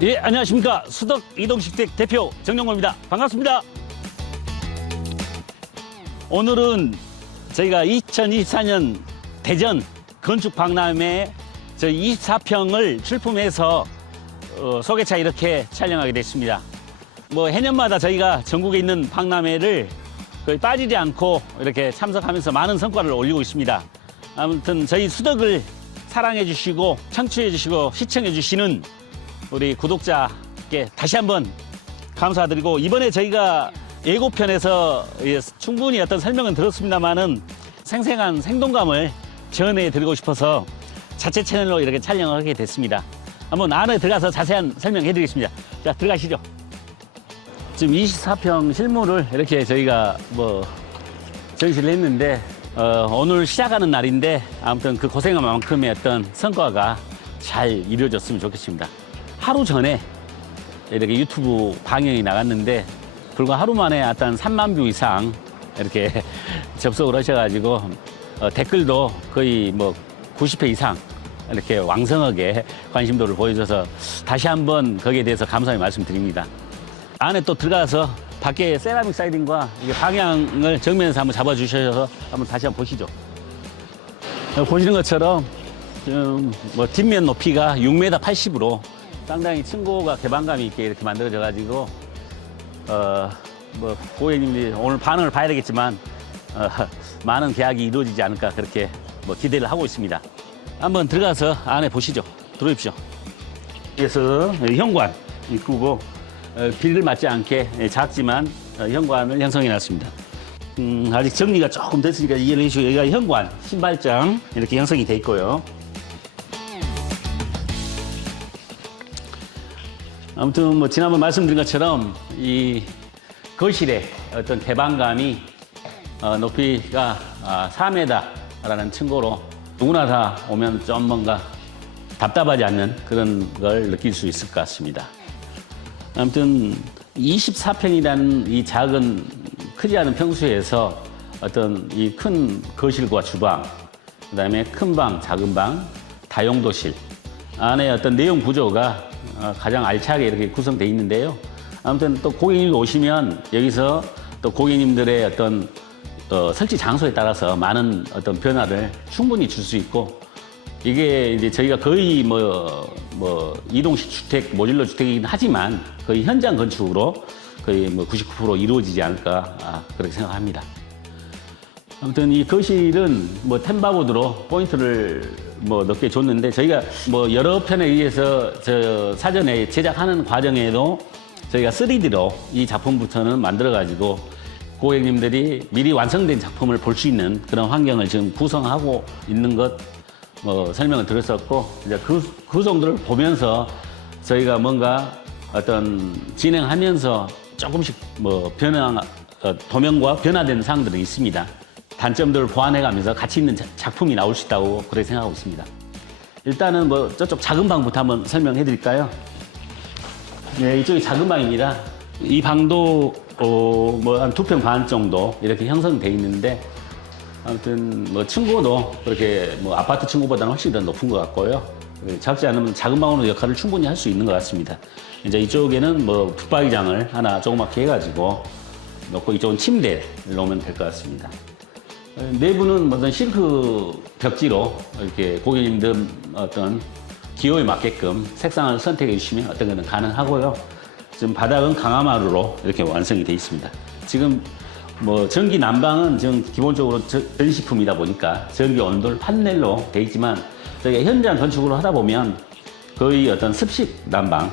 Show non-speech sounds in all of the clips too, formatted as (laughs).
예, 안녕하십니까. 수덕 이동식택 대표 정영모입니다. 반갑습니다. 오늘은 저희가 2024년 대전 건축 박람회 저희 24평을 출품해서 어, 소개차 이렇게 촬영하게 됐습니다. 뭐 해년마다 저희가 전국에 있는 박람회를 거의 빠지지 않고 이렇게 참석하면서 많은 성과를 올리고 있습니다. 아무튼 저희 수덕을 사랑해 주시고 청취해 주시고 시청해 주시는 우리 구독자께 다시 한번 감사드리고 이번에 저희가 예고편에서 예, 충분히 어떤 설명은 들었습니다만은 생생한 생동감을 전해 드리고 싶어서 자체 채널로 이렇게 촬영을 하게 됐습니다. 한번 안에 들어가서 자세한 설명해 드리겠습니다. 자, 들어가시죠. 지금 24평 실물을 이렇게 저희가 뭐 전시를 했는데 어, 오늘 시작하는 날인데 아무튼 그 고생한 만큼의 어떤 성과가 잘 이루어졌으면 좋겠습니다. 하루 전에 이렇게 유튜브 방영이 나갔는데 불과 하루 만에 어떤 3만 뷰 이상 이렇게 (laughs) 접속을 하셔가지고 어, 댓글도 거의 뭐 90회 이상 이렇게 왕성하게 관심도를 보여줘서 다시 한번 거기에 대해서 감사의 말씀드립니다. 안에 또 들어가서 밖에 세라믹 사이딩과 이게 방향을 정면에서 한번 잡아주셔서 한번 다시 한번 보시죠. 어, 보시는 것처럼 뭐 뒷면 높이가 6m 80으로 상당히 층고가 개방감 있게 이렇게 만들어져 가지고 어 뭐 고객님들이 오늘 반응을 봐야 되겠지만 어, (laughs) 많은 계약이 이루어지지 않을까 그렇게 뭐 기대를 하고 있습니다. 한번 들어가서 안에 보시죠. 들어오십시오. 그래서 현관 입구고 어, 길을 맞지 않게 예, 작지만 어, 현관을 형성해 놨습니다. 음, 아직 정리가 조금 됐으니까 이해를 해주시고 여기가 현관, 신발장 이렇게 형성이 돼 있고요. 아무튼 뭐 지난번 말씀드린 것처럼 이 거실의 어떤 개방감이 어, 높이가 아, 4m라는 층고로 누구나 다 오면 좀 뭔가 답답하지 않는 그런 걸 느낄 수 있을 것 같습니다. 아무튼 24평이라는 이 작은 크지 않은 평수에서 어떤 이 큰 거실과 주방, 그다음에 큰 방, 작은 방, 다용도실 안에 어떤 내용 구조가 어, 가장 알차게 이렇게 구성되어 있는데요. 아무튼 또 고객님이 오시면 여기서 또 고객님들의 어떤 어, 설치 장소에 따라서 많은 어떤 변화를 충분히 줄 수 있고 이게 이제 저희가 거의 뭐, 뭐, 이동식 주택, 모듈러 주택이긴 하지만 거의 현장 건축으로 거의 뭐 99% 이루어지지 않을까, 아, 그렇게 생각합니다. 아무튼 이 거실은 뭐 템바보드로 포인트를 뭐 넣게 줬는데 저희가 뭐 여러 편에 의해서 저 사전에 제작하는 과정에도 저희가 3D로 이 작품부터는 만들어가지고 고객님들이 미리 완성된 작품을 볼 수 있는 그런 환경을 지금 구성하고 있는 것 뭐 설명을 드렸었고 이제 그, 그 정도를 보면서 저희가 뭔가 어떤 진행하면서 조금씩 뭐 변화 어, 도면과 변화된 사항들이 있습니다. 단점들을 보완해가면서 가치 있는 자- 작품이 나올 수 있다고 그렇게 생각하고 있습니다. 일단은 뭐 저쪽 작은 방부터 한번 설명해 드릴까요? 네, 이쪽이 작은 방입니다. 이 방도 어, 뭐한 두 평 반 정도 이렇게 형성돼 있는데 아무튼 뭐 층고도 그렇게 뭐 아파트 층고보다는 훨씬 더 높은 것 같고요. 그 작지 않으면 작은 방으로 역할을 충분히 할 수 있는 것 같습니다. 이제 이쪽에는 뭐 붙박이장을 하나 조그맣게 해가지고 놓고 이쪽은 침대를 놓으면 될 것 같습니다. 어, 내부는 어떤 실크 벽지로 이렇게 고객님들 어떤 기호에 맞게끔 색상을 선택해 주시면 어떤 것은 가능하고요. 지금 바닥은 강화마루로 이렇게 완성이 되어 있습니다. 지금 뭐 전기 난방은 지금 기본적으로 저- 전시품이다 보니까 전기 온돌 판넬로 되어 있지만 저희가 현장 건축으로 하다 보면 거의 어떤 습식 난방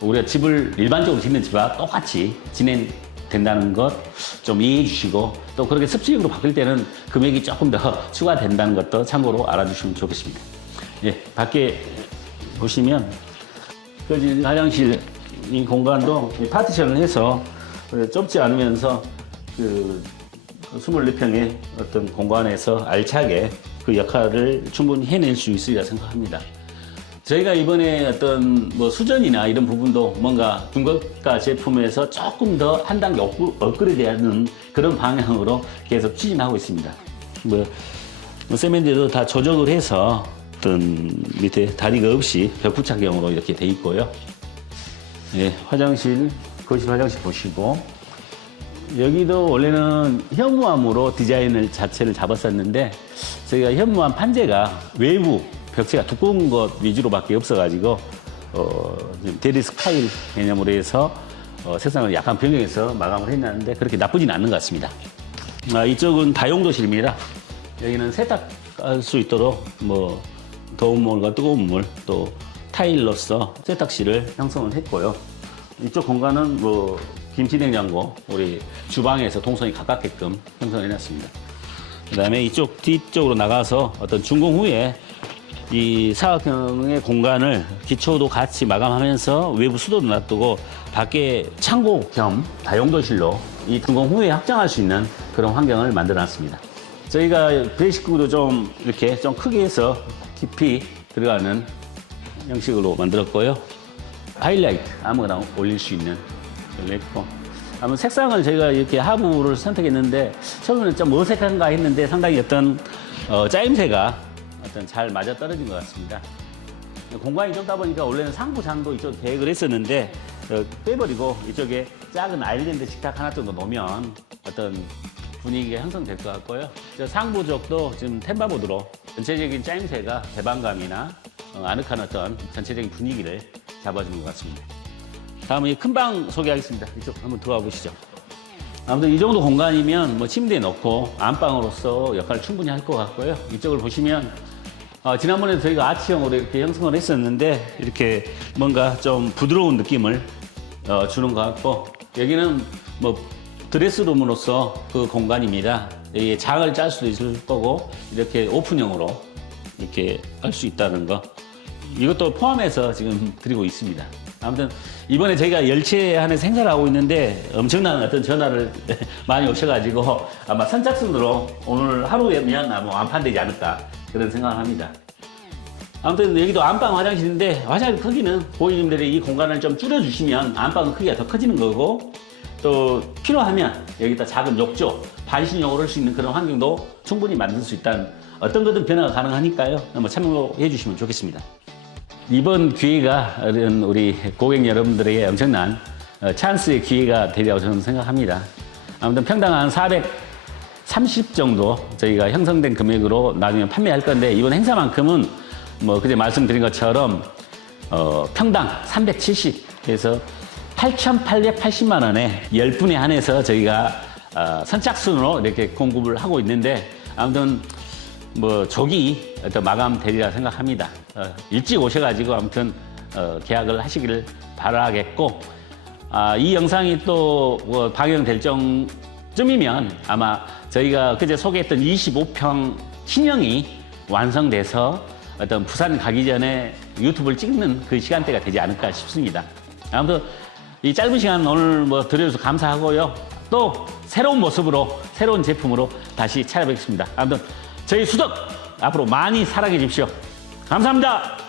우리가 집을 일반적으로 짓는 집과 똑같이 진행 된다는 것 좀 이해해 주시고 또 그렇게 습식으로 바뀔 때는 금액이 조금 더 추가된다는 것도 참고로 알아주시면 좋겠습니다. 예, 밖에 보시면 그 화장실 이 공간도 이 파티션을 해서 그 좁지 않으면서 그 24평의 어떤 공간에서 알차게 그 역할을 충분히 해낼 수 있으리라 생각합니다. 저희가 이번에 어떤 뭐 수전이나 이런 부분도 뭔가 중고가 제품에서 조금 더 한 단계 업그- 업그레이드하는 그런 방향으로 계속 추진하고 있습니다. 뭐, 뭐 세면대도 다 조정을 해서 어떤 밑에 다리가 없이 벽 부착형으로 이렇게 돼 있고요. 예, 화장실, 거실 화장실 보시고 여기도 원래는 현무암으로 디자인을 자체를 잡았었는데 저희가 현무암 판재가 외부 벽체가 두꺼운 것 위주로밖에 없어가지고 어, 데리스 타일 개념으로 해서 어, 색상을 약간 변경해서 마감을 했는데 그렇게 나쁘진 않는 것 같습니다. 아, 이쪽은 다용도실입니다. 여기는 세탁할 수 있도록 뭐 더운 물과 뜨거운 물 또 타일로서 세탁실을 형성을 했고요. 이쪽 공간은 뭐 김치냉장고 우리 주방에서 동선이 가깝게끔 형성을 해놨습니다. 그다음에 이쪽 뒤쪽으로 나가서 어떤 준공 후에 이 사각형의 공간을 기초도 같이 마감하면서 외부 수도도 놔두고 밖에 창고 겸 다용도실로 이 준공 후에 확장할 수 있는 그런 환경을 만들어 놨습니다. 저희가 베이식 구도 좀 이렇게 좀 크게 해서 깊이 들어가는 형식으로 만들었고요. 하이라이트 아무거나 올릴 수 있는 올렸고 아마 색상을 저희가 이렇게 하부를 선택했는데 처음에는 좀 어색한가 했는데 상당히 어떤 어, 짜임새가 어떤 잘 맞아 떨어진 것 같습니다. 공간이 좁다 보니까 원래는 상부장도 이쪽 계획을 했었는데 어, 빼버리고 이쪽에 작은 아일랜드 식탁 하나 정도 놓으면 어떤 분위기가 형성될 것 같고요. 저 상부쪽도 지금 템바보드로 전체적인 짜임새가 개방감이나 어, 아늑한 어떤 전체적인 분위기를 잡아주는 것 같습니다. 다음은 이 큰 방 소개하겠습니다. 이쪽 한번 들어와 보시죠. 아무튼 이 정도 공간이면 뭐 침대에 넣고 안방으로서 역할을 충분히 할 것 같고요. 이쪽을 보시면 어, 지난번에 저희가 아치형으로 이렇게 형성을 했었는데 이렇게 뭔가 좀 부드러운 느낌을 어, 주는 것 같고 여기는 뭐 드레스룸으로서 그 공간입니다. 여기에 장을 짤 수도 있을 거고 이렇게 오픈형으로 이렇게 할 수 있다는 거 이것도 포함해서 지금 드리고 있습니다. 아무튼 이번에 저희가 열차에 한해서 행사를 하고 있는데 엄청난 어떤 전화를 (laughs) 많이 오셔가지고 아마 선착순으로 오늘 하루에면 아마 완판되지 않을까 그런 생각을 합니다. 아무튼 여기도 안방 화장실인데 화장실 크기는 고객님들이 이 공간을 좀 줄여주시면 안방 크기가 더 커지는 거고 또 필요하면 여기다 작은 욕조, 반신욕을 할 수 있는 그런 환경도 충분히 만들 수 있다는 어떤 것든 변화가 가능하니까요. 한번 참고해 주시면 좋겠습니다. 이번 기회가 우리 고객 여러분들에게 엄청난 어, 찬스의 기회가 되리라고 저는 생각합니다. 아무튼 평당 한 430 정도 저희가 형성된 금액으로 나중에 판매할 건데 이번 행사만큼은 뭐 그제 말씀드린 것처럼 어, 평당 370에서 8,880만 원에 10분에 한해서 저희가 어, 선착순으로 이렇게 공급을 하고 있는데 아무튼 뭐 조기 어떤 마감 되리라 생각합니다. 어, 일찍 오셔가지고 아무튼 어, 계약을 하시기를 바라겠고 아, 이 영상이 또 뭐, 방영될 정 쯤이면 아마 저희가 그제 소개했던 25평 신형이 완성돼서 어떤 부산 가기 전에 유튜브를 찍는 그 시간대가 되지 않을까 싶습니다. 아무튼 이 짧은 시간 오늘 뭐 들여줘서 감사하고요. 또 새로운 모습으로 새로운 제품으로 다시 찾아뵙겠습니다. 아무튼 저희 수덕 앞으로 많이 사랑해 주십시오. 감사합니다.